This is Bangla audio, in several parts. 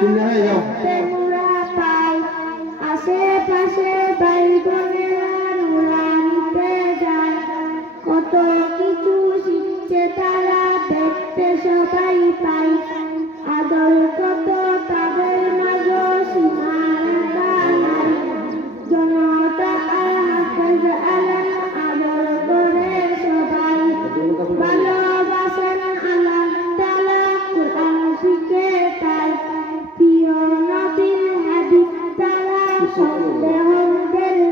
তুমি যাও। আশেপাশে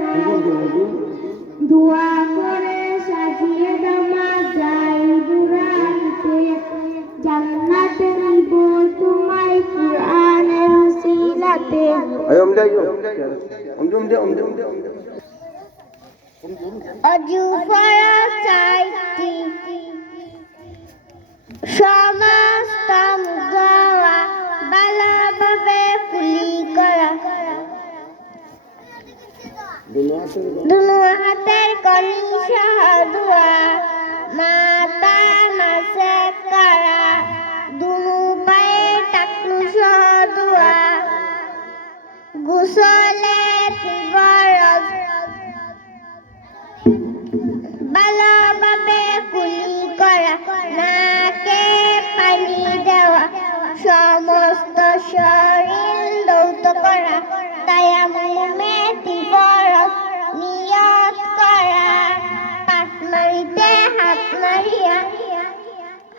নাই দোয়া করে সাজিয়ে দামা যাই বুড়াইতে জান্নাতে নিব তোমায় কোরআনের দে অজু ফরজ চাইতি। সমস্ত দুনু হাতের কলি সহ মাতা মাসে করা দুনু পায়ে টাকলু সহ গুসলে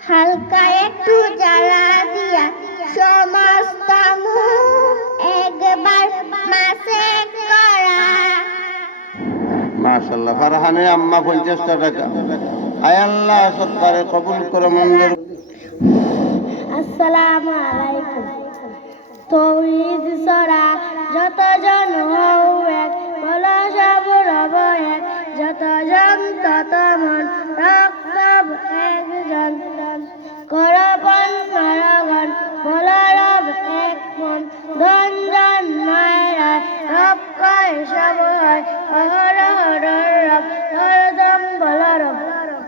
হালকা একটু জ্বালা দিয়া সমস্ত একবার মাসে করা। মাশাআল্লাহ ফারহানের আম্মা পঞ্চাশটা টাকা। আয় আল্লাহ সত্তারে কবুল করে মঞ্জুর আসসালামু আলাইকুম। তৌহিদ সরা যতজন হও এক বল সব রব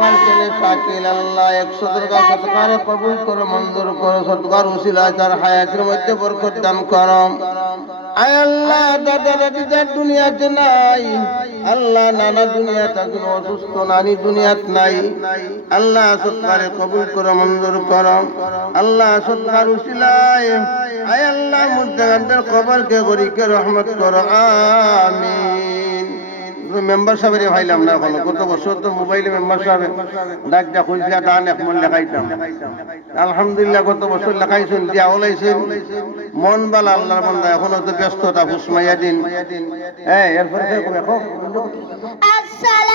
পার ছেলে আল্লাহ একশো সৎকারে কবুল করে, মঞ্জুর করো, সৎকার তার হায়াতের মধ্যে বরকত দান করো। আয় আল্লাহ, দাদা, দাদিদার দুনিয়াতে নাই, আল্লাহ নানা দুনিয়া থাকুন অসুস্থ নানি দুনিয়াত নাই। আল্লাহ সৎকারে কবুল করে, মঞ্জুর করো। আল্লাহ সৎকার উসিলায়, আয় আল্লাহ গরিকে রহমত করো। মেম্বার সাহেবের ভাইলাম না এখন কত বছর তো মোবাইলে মেম্বার সাহেব ডাক দা খুঁজলা দান এক মন লেখাইতাম। আলহামদুলিল্লাহ কত বছর লেখাইছেন, দিয়া ওলাইছেন। মন বালা আল্লাহর বন্ধা এখনও তো ব্যস্ততা ফুসমাইয়া দিন। হ্যাঁ এরপরে এখন আসসালামু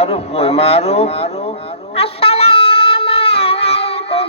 মারুফ কই মারুফ আসসালামু আলাইকুম।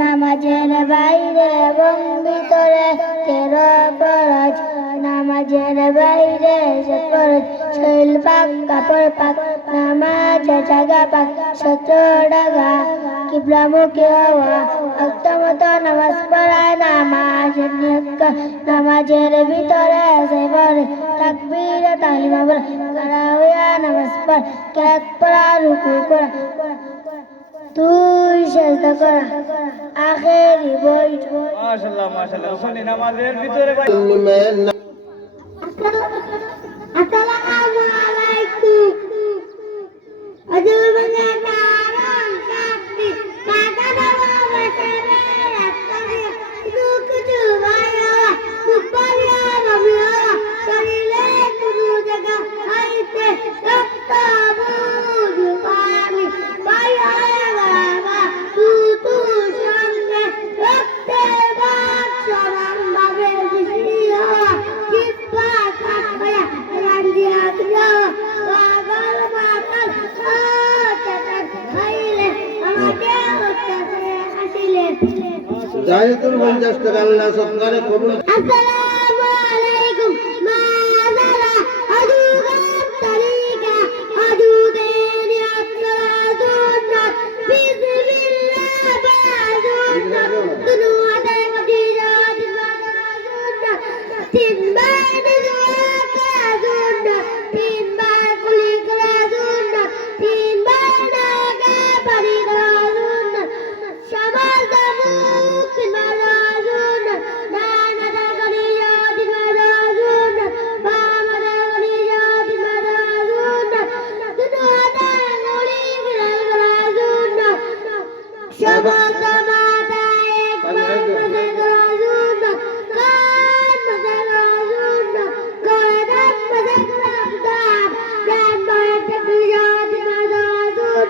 নামাজের বাইরে এবং ভিতরে তেরো পরজ নামাজের বাইরে যে পরজ শৈল পাক, কাপড় পাক, নামাজ জাগা পাক সত্য ডাগা কিবলামুখী হওয়া। ভক্তমত নামাজ পড়া নামাজ নামাজের ভিতরে সেবর তাকবীর তালিমা বলা। কারা হইয়া নামাজ পড়া? কেরাত পড়া, রুকু পড়া তুই সেজদা করা আখেরি বৈঠ মাশাআল্লাহ মাশাআল্লাহ। শুনি নামাজের ভিতরে জায়গাতুল পঞ্চাশ টাকা আল্লাহ সরকারে কবুল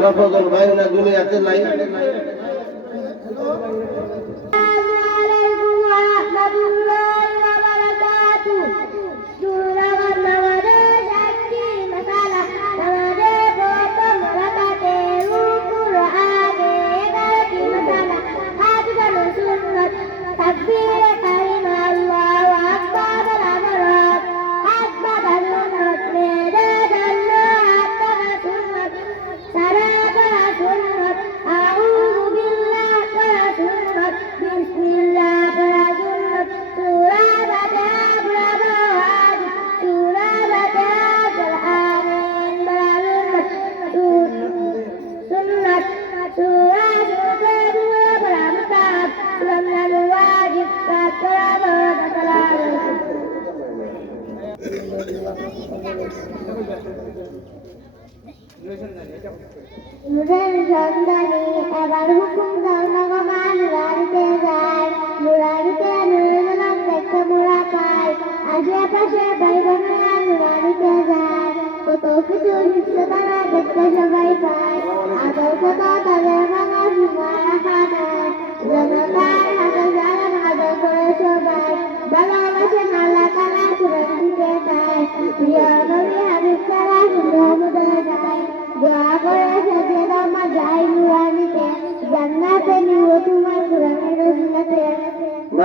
আমরা ফজল ভাই না দুনিয়াতে নাই। নূরের সন্ধানে এবার হুকুম দাও নগমা নুরারিতে যায় নুরারিতে নুরুলম দেখতে মোরা পায় আজে পাশে ভাই বোনেরা নুরারিতে যায় কত কিছু শিখতে তারা দেখতে সবাই পায় আদর কত তাদের মানা সীমা রাখা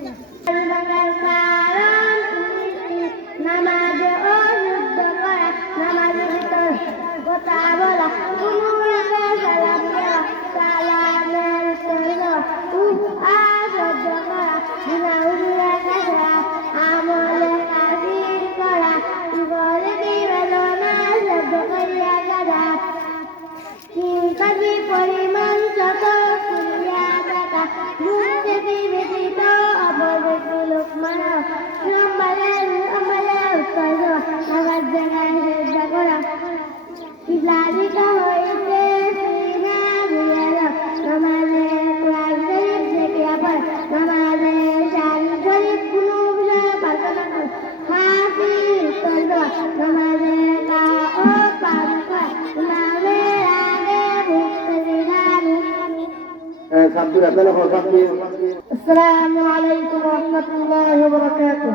Iya. السلام عليكم ورحمة الله وبركاته.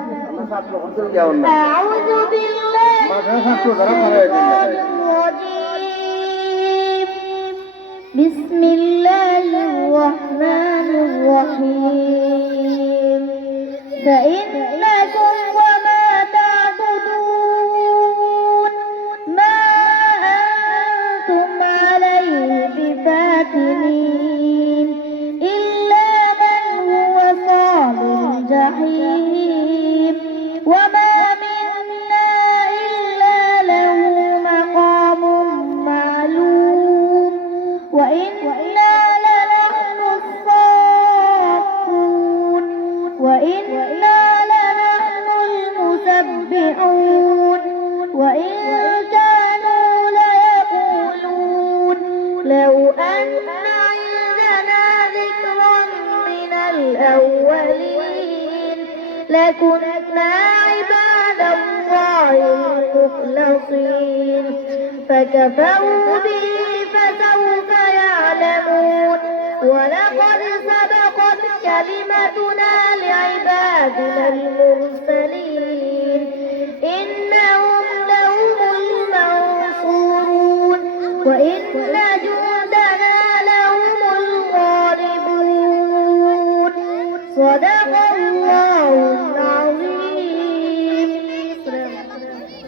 أعوذ بالله الرجيم. بسم الله الرحمن الرحيم. فإن يستنبئون وإن كانوا ليقولون. لو أن عندنا ذكرا من الأولين لكنا عباد الله المخلصين. فكفروا به فسوف يعلمون. ولقد سبقت كلمتنا لعبادنا المرسلين. وإن جندنا لهم الغالبون صدق الله العظيم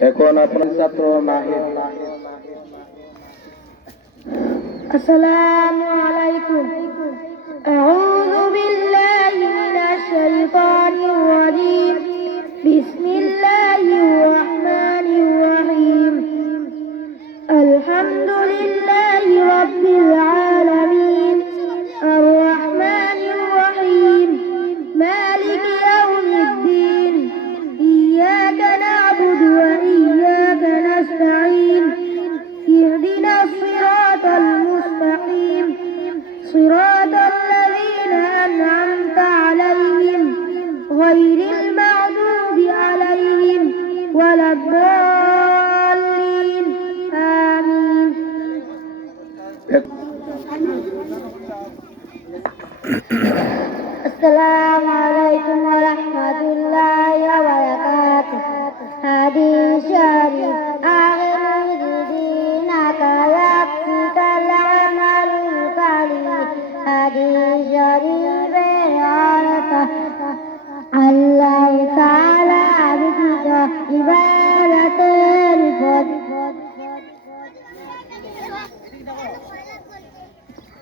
এখন আপনার ছাত্র মাহিদ আসসালামু الحمد لله السلام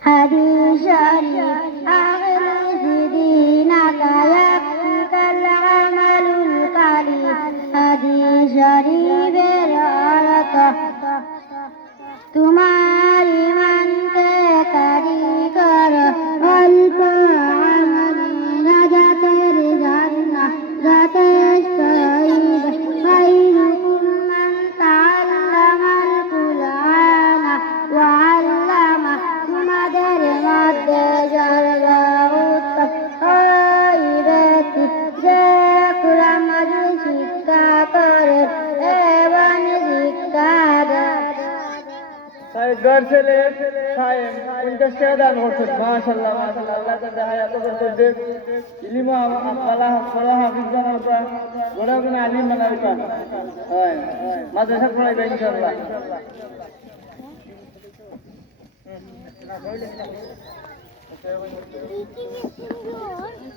Hari Jari, দর ছেলে সাহেব পঞ্চাশ টাকা দান করছেন মাশাল্লাহ মাশাল্লাহ আল্লাহ তাদের হায়াত বরকত দেব ইলিমা মালা মালা হাফিজ বানাবা গোড়া কোন আলিম বানাইবা হয় মাদ্রাসা পড়াইবা ইনশাআল্লাহ